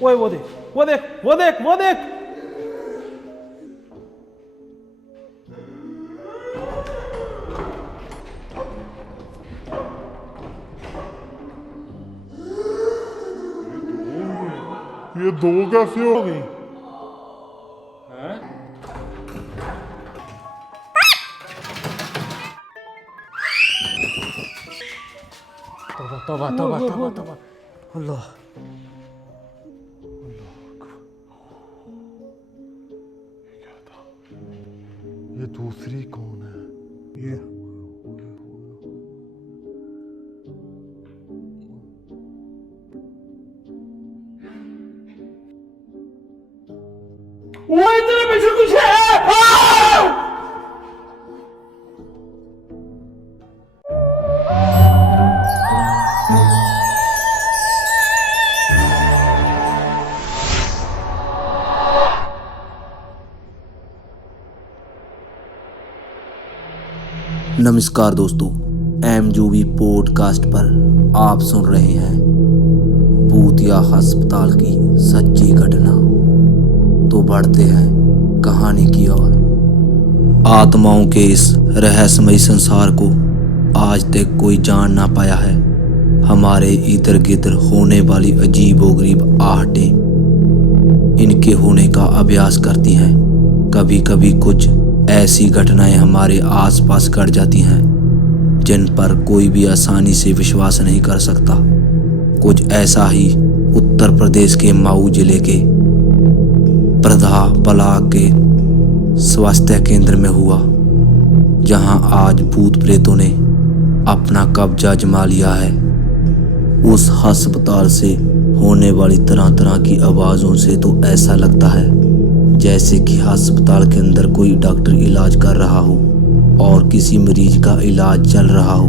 ओए वो देख वो देख वो देख वो देख। ये दो कैसे हो गई? तौबा तौबा तौबा तौबा तौबा। अल्लाह ये दूसरी कौन है? ये वो तेरे पीछे कुछ है। नमस्कार दोस्तों, एमजूबी पॉडकास्ट पर आप सुन रहे हैं भूतिया अस्पताल की सच्ची घटना। तो बढ़ते हैं कहानी की ओर। आत्माओं के इस रहस्यमय संसार को आज तक कोई जान ना पाया है। हमारे इधर गिधर होने वाली अजीबोगरीब आहटें इनके होने का अभ्यास करती हैं। कभी कभी कुछ ऐसी घटनाएं हमारे आसपास घट जाती हैं जिन पर कोई भी आसानी से विश्वास नहीं कर सकता। कुछ ऐसा ही उत्तर प्रदेश के मऊ जिले के प्रधा ब्लॉक के स्वास्थ्य केंद्र में हुआ, जहां आज भूत प्रेतों ने अपना कब्जा जमा लिया है। उस अस्पताल से होने वाली तरह तरह की आवाज़ों से तो ऐसा लगता है जैसे कि अस्पताल के अंदर कोई डॉक्टर इलाज कर रहा हो और किसी मरीज का इलाज चल रहा हो।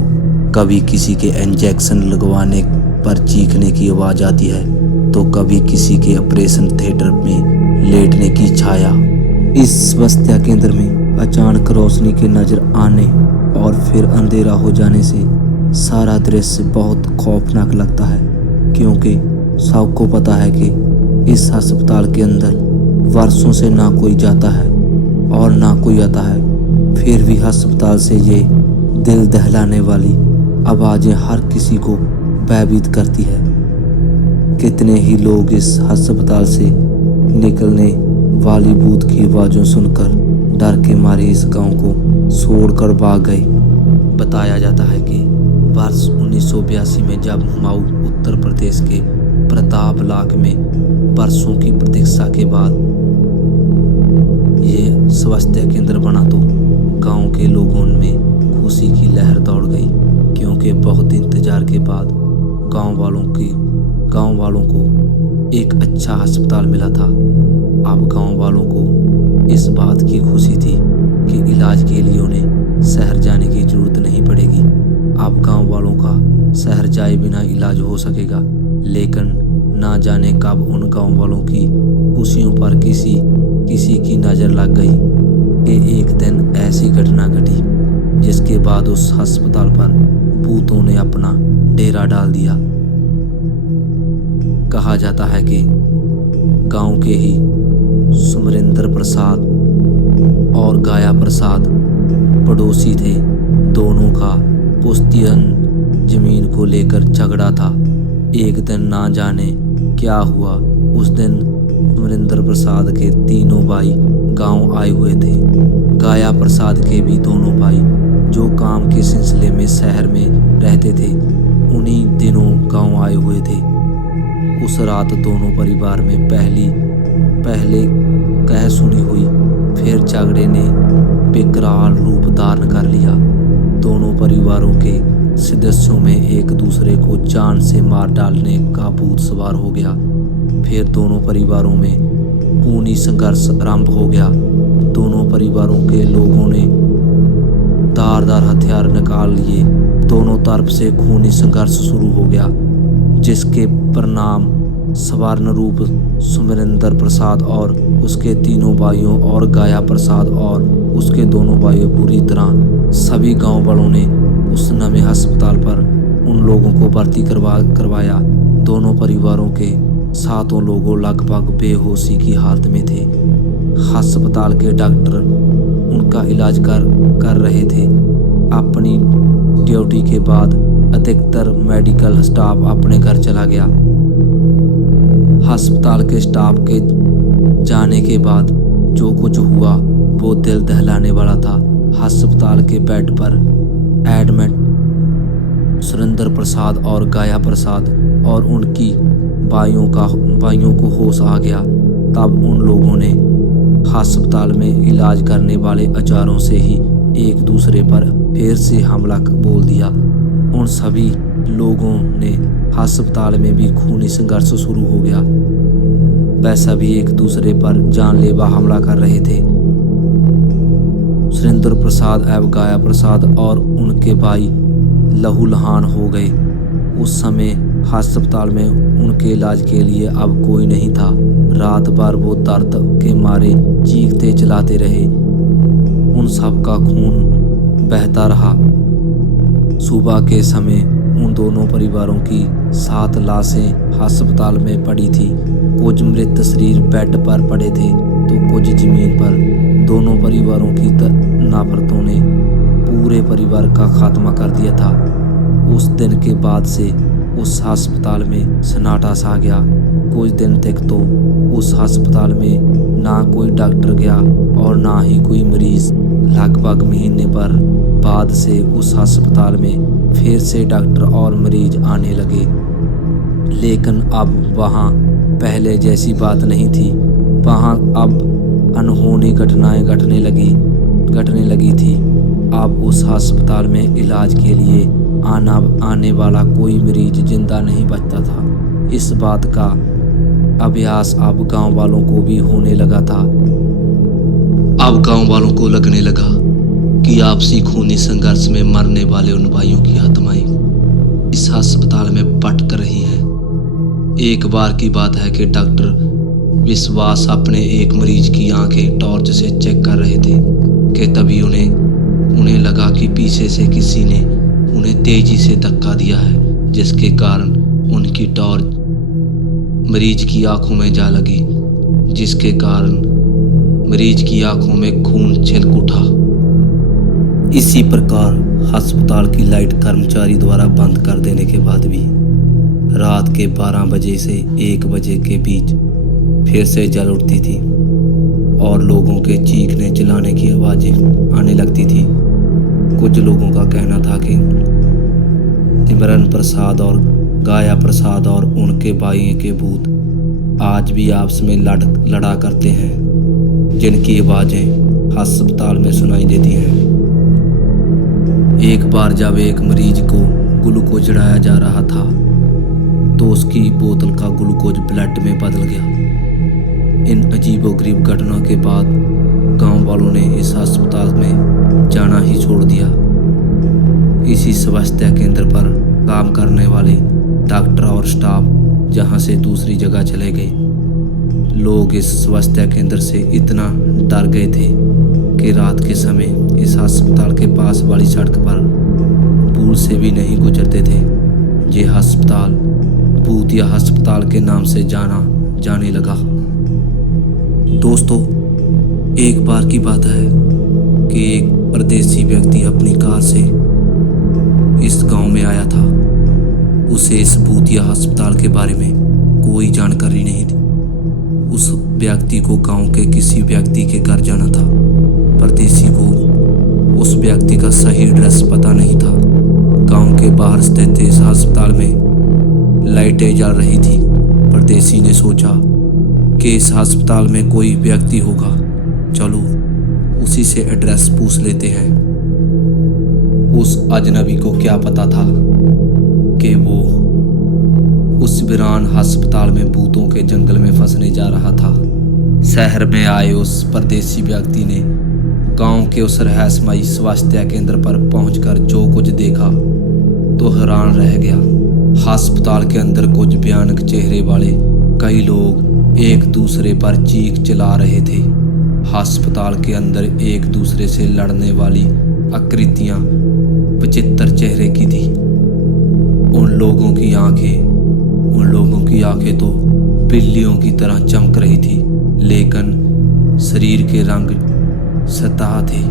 कभी किसी के इंजेक्शन लगवाने पर चीखने की आवाज़ आती है तो कभी किसी के ऑपरेशन थिएटर में लेटने की छाया। इस स्वास्थ्य केंद्र में अचानक रोशनी के नजर आने और फिर अंधेरा हो जाने से सारा दृश्य बहुत खौफनाक लगता है, क्योंकि सबको पता है कि इस अस्पताल के अंदर वर्षों से ना कोई जाता है और ना कोई आता है। फिर भी अस्पताल से ये दिल दहलाने वाली आवाज़ें हर किसी को भयभीत करती है। कितने ही लोग इस अस्पताल से निकलने वाली भूत की आवाज़ों सुनकर डर के मारे इस गांव को छोड़कर भाग गए। बताया जाता है कि वर्ष 1982 में जब मऊ उत्तर प्रदेश के प्रताप ब्लॉक में वर्षों की प्रतीक्षा के बाद ये स्वास्थ्य केंद्र बना तो गांव के लोगों में खुशी की लहर दौड़ गई, क्योंकि बहुत इंतजार के बाद गांव वालों को एक अच्छा अस्पताल मिला था। अब गांव वालों को इस बात की खुशी थी कि इलाज के लिए उन्हें शहर जाने की जरूरत नहीं पड़ेगी। अब गांव वालों का शहर जाए बिना इलाज हो सकेगा। लेकिन ना जाने कब उन गांव वालों की खुशियों पर किसी की नज़र लग गई कि एक दिन ऐसी घटना घटी जिसके बाद उस अस्पताल पर भूतों ने अपना डेरा डाल दिया। कहा जाता है कि गांव के ही सुमरिंदर प्रसाद और गाया प्रसाद पड़ोसी थे। दोनों का पुश्तैन जमीन को लेकर झगड़ा था। एक दिन ना जाने क्या हुआ, उस दिन सुमरिंदर प्रसाद के तीनों भाई गांव आए हुए थे। गाया प्रसाद के भी दोनों भाई जो काम के सिलसिले में शहर में रहते थे, उन्हीं दिनों गांव आए हुए थे। उस रात दोनों परिवार में पहले कह सुनी हुई, फिर झगड़े ने बेकरार रूप धारण कर लिया। दोनों परिवारों के सदस्यों में एक दूसरे को जान से मार डालने का भूत सवार हो गया। फिर दोनों परिवारों में खूनी संघर्ष आरंभ हो गया। दोनों परिवारों के लोगों ने धारदार हथियार निकाल लिए। दोनों तरफ से खूनी संघर्ष शुरू हो गया, जिसके परिणाम स्वर्ण रूप सुमरिंदर प्रसाद और उसके तीनों भाइयों और गाया प्रसाद और उसके दोनों भाइयों बुरी तरह सभी गांव वालों ने उस नवे अस्पताल पर उन लोगों को भर्ती करवाया। दोनों परिवारों के सातों लोगों लगभग बेहोशी की हालत में थे। अस्पताल के डॉक्टर उनका इलाज कर रहे थे। अपनी ड्यूटी के बाद अधिकतर मेडिकल स्टाफ अपने घर चला गया। अस्पताल के स्टाफ के जाने के बाद जो कुछ हुआ वो दिल दहलाने वाला था। अस्पताल के बेड पर एडमिट सुरेंद्र प्रसाद और गाया प्रसाद और उनकी भाइयों को होश आ गया। तब उन लोगों ने अस्पताल में इलाज करने वाले औजारों से ही एक दूसरे पर फिर से हमला बोल दिया। उन सभी लोगों ने अस्पताल में भी खूनी संघर्ष शुरू हो गया। वह सभी एक दूसरे पर जानलेवा हमला कर रहे थे। सुरेंद्र प्रसाद एवं गाया प्रसाद और उनके भाई लहूलुहान हो गए। उस समय अस्पताल में उनके इलाज के लिए अब कोई नहीं था। रात भर वो दर्द के मारे चीखते चिल्लाते रहे। उन सब का खून बहता रहा। सुबह के समय उन दोनों परिवारों की 7 लाशें अस्पताल में पड़ी थी। कुछ मृत शरीर बेड पर पड़े थे तो कुछ जमीन पर। दोनों परिवारों की नफरतों ने पूरे परिवार का खात्मा कर दिया था। उस दिन के बाद से उस अस्पताल में सन्नाटा छा गया। कुछ दिन तक तो उस अस्पताल में ना कोई डॉक्टर गया और ना ही कोई मरीज। लगभग महीने भर बाद से उस अस्पताल में फिर से डॉक्टर और मरीज आने लगे, लेकिन अब वहाँ पहले जैसी बात नहीं थी। वहाँ अब अनहोनी घटनाएं घटने लगी थी। अब उस अस्पताल में इलाज के लिए आने वाला कोई मरीज जिंदा नहीं बचता था। इस बात का अभ्यास अब गांव वालों को भी होने लगा था। अब गांव वालों को लगने लगा कि आपसी खूनी संघर्ष में मरने वाले उन भाइयों की आत्माएं इस अस्पताल में भटक रही हैं। एक बार की बात है कि डॉक्टर विश्वास अपने एक मरीज की आंखें टॉर्च से चेक कर रहे थे कि तभी उन्हें लगा कि पीछे से किसी ने उन्हें तेजी से धक्का दिया है, जिसके कारण उनकी टॉर्च मरीज की आंखों में जा लगी, जिसके कारण मरीज की आंखों में खून छलक उठा। इसी प्रकार अस्पताल की लाइट कर्मचारी द्वारा बंद कर देने के बाद भी रात के 12 बजे से 1 बजे के बीच फिर से जल उठती थी और लोगों के चीखने चिल्लाने की आवाजें आने लगती थी। कुछ लोगों का कहना था कि सिमरन प्रसाद और गाया प्रसाद और उनके भाइयों के भूत आज भी आपस में लड़ा करते हैं, जिनकी आवाजें अस्पताल में सुनाई देती हैं। एक बार जब एक मरीज को ग्लूकोज चढ़ाया जा रहा था तो उसकी बोतल का ग्लूकोज ब्लड में बदल गया। इन अजीबोगरीब घटनाओं के बाद गांव वालों ने इस अस्पताल में जाना ही छोड़ दिया। इसी स्वास्थ्य केंद्र पर काम करने वाले डॉक्टर और स्टाफ जहां से दूसरी जगह चले गए। लोग इस स्वास्थ्य केंद्र से इतना डर गए थे कि रात के समय इस अस्पताल के पास वाली सड़क पर पुल से भी नहीं गुजरते थे। ये अस्पताल भूतिया अस्पताल के नाम से जाने लगा। दोस्तों, एक बार की बात है कि एक परदेसी व्यक्ति अपनी कार से इस गांव में आया था। उसे इस भूतिया अस्पताल के बारे में कोई जानकारी नहीं थी। उस व्यक्ति को गांव के किसी व्यक्ति के घर जाना था। परदेसी को उस व्यक्ति का सही एड्रेस पता नहीं था। गांव के बाहर स्थित इस अस्पताल में लाइटें जल रही थी। परदेसी ने सोचा कि इस अस्पताल में कोई व्यक्ति होगा, चलो उसी से एड्रेस पूछ लेते हैं। उस अजनबी को क्या पता था कि वो उस वीरान अस्पताल में भूतों के जंगल में फंसने जा रहा था। शहर में आए उस परदेसी व्यक्ति ने गांव के उस रहस्यमयी स्वास्थ्य केंद्र पर पहुंचकर जो कुछ देखा तो हैरान रह गया। अस्पताल के अंदर कुछ भयानक चेहरे वाले कई लोग एक दूसरे पर चीख चिल्ला रहे थे। अस्पताल के अंदर एक दूसरे से लड़ने वाली आकृतियां विचित्र चेहरे की थी। उन लोगों की आंखें तो बिल्लियों की तरह चमक रही थी, लेकिन शरीर के रंग सतह थे।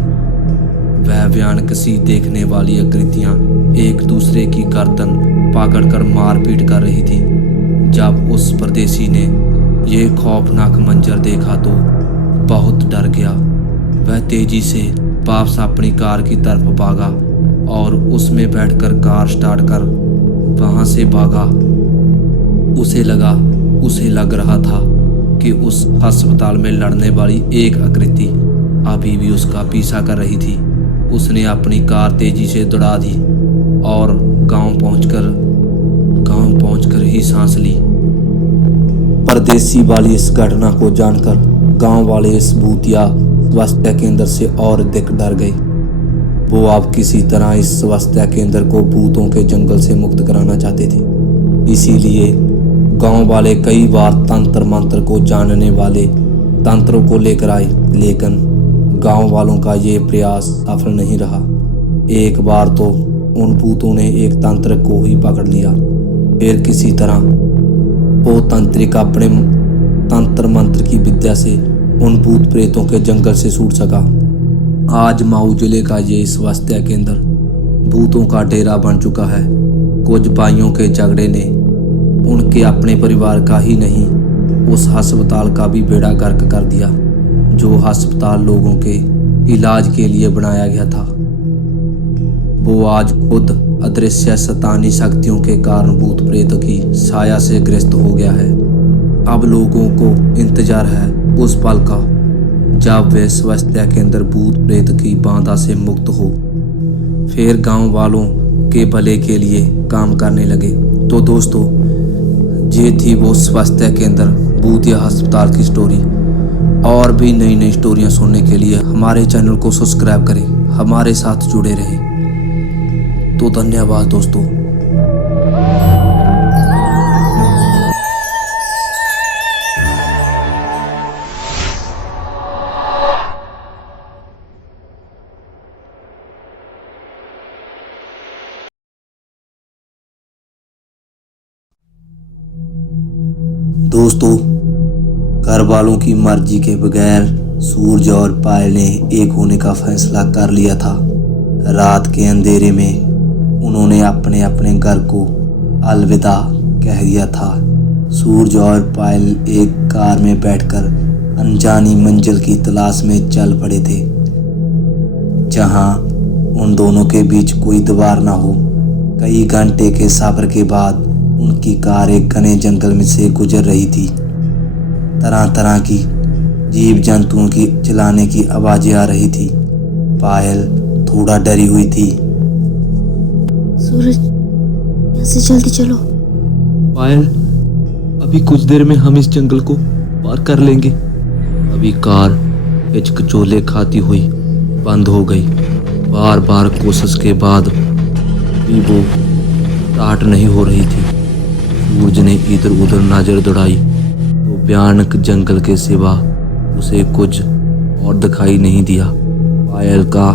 वह भयानक सी देखने वाली आकृतियां एक दूसरे की गर्दन पकड़कर मारपीट कर रही थी। जब उस परदेसी ने यह खौफनाक मंजर देखा तो बहुत डर गया। वह तेजी से वापस अपनी कार की तरफ भागा और उसमें बैठकर कार स्टार्ट कर वहां से भागा। उसे लग रहा था कि उस अस्पताल में लड़ने वाली एक आकृति अभी भी उसका पीछा कर रही थी। उसने अपनी कार तेजी से दौड़ा दी और गांव पहुंचकर ही सांस ली। परदेसी वाली इस घटना को जानकर गांव वाले इस भूतिया स्वास्थ्य केंद्र से और अधिक डर गए। वो अब किसी तरह इस स्वास्थ्य केंद्र को भूतों के जंगल से मुक्त कराना चाहते थे। इसीलिए गांव वाले कई बार तंत्र मंत्र को जानने वाले तंत्रों को लेकर आए, लेकिन गांव वालों का ये प्रयास सफल नहीं रहा। एक बार तो उन भूतों ने एक तंत्र को ही पकड़ लिया। फिर किसी तरह वो तांत्रिक अपने तंत्र मंत्र की विद्या से उन भूत प्रेतों के जंगल से छूट सका। आज माऊ जिले का ये स्वास्थ्य केंद्र भूतों का डेरा बन चुका है। कुछ भाइयों के झगड़े ने उनके अपने परिवार का ही नहीं, उस अस्पताल का भी बेड़ा गर्क कर दिया, जो अस्पताल लोगों के इलाज के लिए बनाया गया था। वो आज खुद अदृश्य शैतानी शक्तियों के कारण भूत प्रेत की छाया से ग्रस्त हो गया है। अब लोगों को इंतजार है उस पल का जब वे स्वास्थ्य केंद्र भूत प्रेत की बाधा से मुक्त हो, फिर गांव वालों के भले के लिए काम करने लगे। तो दोस्तों, ये थी वो स्वास्थ्य केंद्र भूतिया अस्पताल की स्टोरी। और भी नई नई स्टोरियां सुनने के लिए हमारे चैनल को सब्सक्राइब करें, हमारे साथ जुड़े रहें। तो धन्यवाद दोस्तों। दोस्तों, घर वालों की मर्जी के बगैर सूरज और पायल ने एक होने का फैसला कर लिया था। रात के अंधेरे में उन्होंने अपने अपने घर को अलविदा कह दिया था। सूरज और पायल एक कार में बैठकर अनजानी मंजिल की तलाश में चल पड़े थे, जहां उन दोनों के बीच कोई दीवार ना हो। कई घंटे के सफर के बाद उनकी कार एक घने जंगल में से गुजर रही थी। तरह तरह की जीव जंतुओं की चिल्लाने की आवाजें आ रही थी। पायल थोड़ा डरी हुई थी। सूरज, यहाँ से जल्दी चलो। पायल, अभी कुछ देर में हम इस जंगल को पार कर लेंगे। अभी कार हिचकिचोले खाती हुई बंद हो गई। बार बार कोशिश के बाद भी वो स्टार्ट नहीं हो रही थी। सूरज ने इधर उधर नजर दौड़ाई तो भयानक जंगल के सिवा उसे कुछ और दिखाई नहीं दिया। पायल का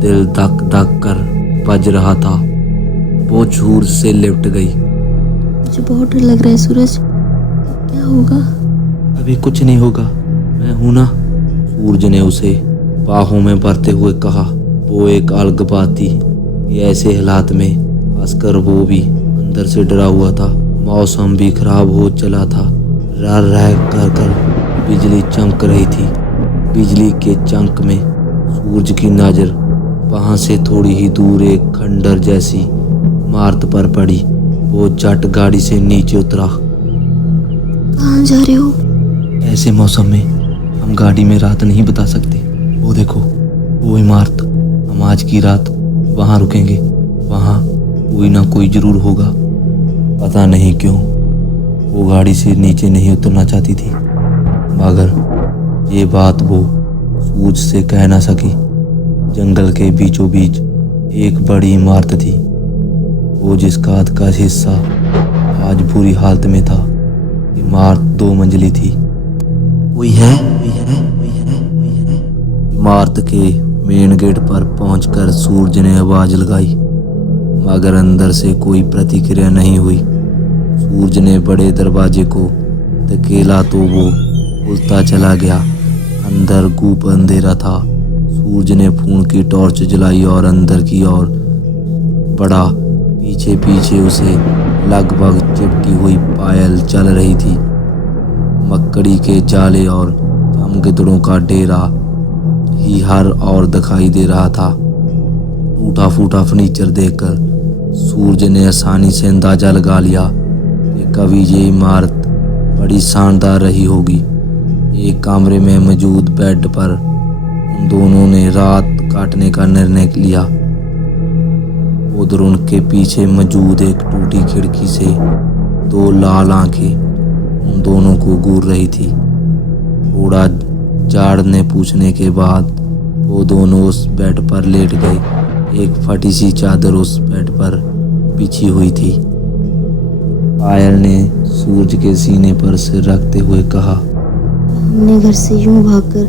दिल धक धक कर बज रहा था। वो झूर से लिपट गई। मुझे बहुत डर लग रहा है सूरज, क्या होगा? अभी कुछ नहीं होगा, मैं हूं ना। सूरज ने उसे बाहों में भरते हुए कहा। वो एक अलग बात थी कि ऐसे हालात में खासकर वो भी अंदर से डरा हुआ था। मौसम भी खराब हो चला था। रह रह कर बिजली चमक रही थी। बिजली के चमक में सूरज की नजर वहां से थोड़ी ही दूर एक खंडर जैसी इमारत पर पड़ी। वो झट गाड़ी से नीचे उतरा। कहाँ जा रहे हो? ऐसे मौसम में हम गाड़ी में रात नहीं बिता सकते। वो देखो, वो इमारत। हम आज की रात वहां रुकेंगे। वहां कोई ना कोई जरूर होगा। पता नहीं क्यों वो गाड़ी से नीचे नहीं उतरना चाहती थी, मगर ये बात वो सूरज से कह ना सकी। जंगल के बीचों बीच एक बड़ी इमारत थी, वो जिसका आधा हिस्सा आज बुरी हालत में था। इमारत 2 मंजिली थी। कोई है? इमारत के मेन गेट पर पहुंचकर सूरज ने आवाज लगाई, मगर अंदर से कोई प्रतिक्रिया नहीं हुई। सूरज ने बड़े दरवाजे को धकेला तो वो उड़ता चला गया। अंदर खूब अंधेरा था। सूरज ने फोन की टॉर्च जलाई और अंदर की ओर बढ़ा। पीछे पीछे उसे लगभग चिपटी हुई पायल चल रही थी। मकड़ी के जाले और चमगिदड़ों का डेरा ही हर और दिखाई दे रहा था। टूटा फूटा फर्नीचर देखकर सूरज ने आसानी से अंदाजा लगा लिया कि कभी ये इमारत बड़ी शानदार रही होगी। एक कमरे में मौजूद बेड पर उन दोनों ने रात काटने का निर्णय लिया। उधर उनके पीछे मौजूद एक टूटी खिड़की से दो लाल आंखें उन दोनों को घूर रही थी। थोड़ा झाड़ने पूछने के बाद वो दोनों उस बेड पर लेट गए। एक फटी सी चादर उस बेड पर बिछी हुई थी। पायल ने सूरज के सीने पर सिर रखते हुए कहा, हमने घर से यूं भागकर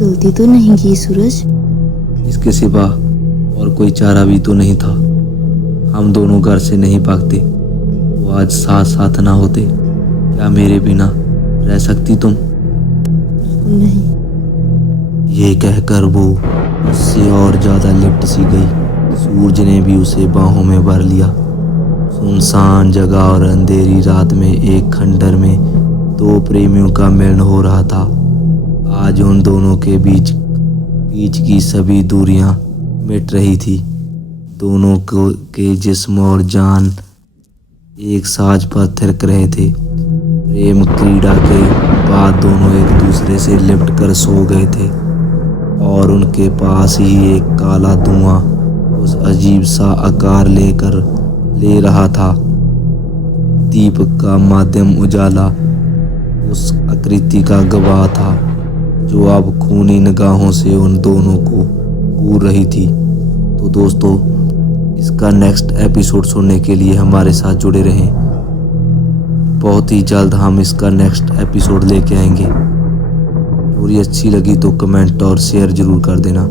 गलती तो नहीं की सूरज? इसके सिवा और कोई चारा भी तो नहीं था। हम दोनों घर से नहीं भागते वो आज साथ साथ ना होते। क्या मेरे बिना रह सकती तुम? नहीं। ये कहकर वो उससे और ज्यादा लिपट सी गई। सूरज ने भी उसे बाहों में भर लिया। सुनसान जगह और अंधेरी रात में एक खंडर में दो प्रेमियों का मिलन हो रहा था। आज उन दोनों के बीच की सभी दूरियां मिट रही थी। दोनों के जिस्म और जान एक साज पर थिरक रहे थे। प्रेम क्रीड़ा के बाद दोनों एक दूसरे से लिपट कर सो गए थे और उनके पास ही एक काला धुआं उस अजीब सा आकार ले रहा था। दीपक का माध्यम उजाला उस आकृति का गवाह था जो अब खूनी निगाहों से उन दोनों को घूर रही थी। तो दोस्तों, इसका नेक्स्ट एपिसोड सुनने के लिए हमारे साथ जुड़े रहें। बहुत ही जल्द हम इसका नेक्स्ट एपिसोड लेके आएंगे। स्टोरी अच्छी लगी तो कमेंट और शेयर जरूर कर देना।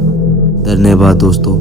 धन्यवाद दोस्तों।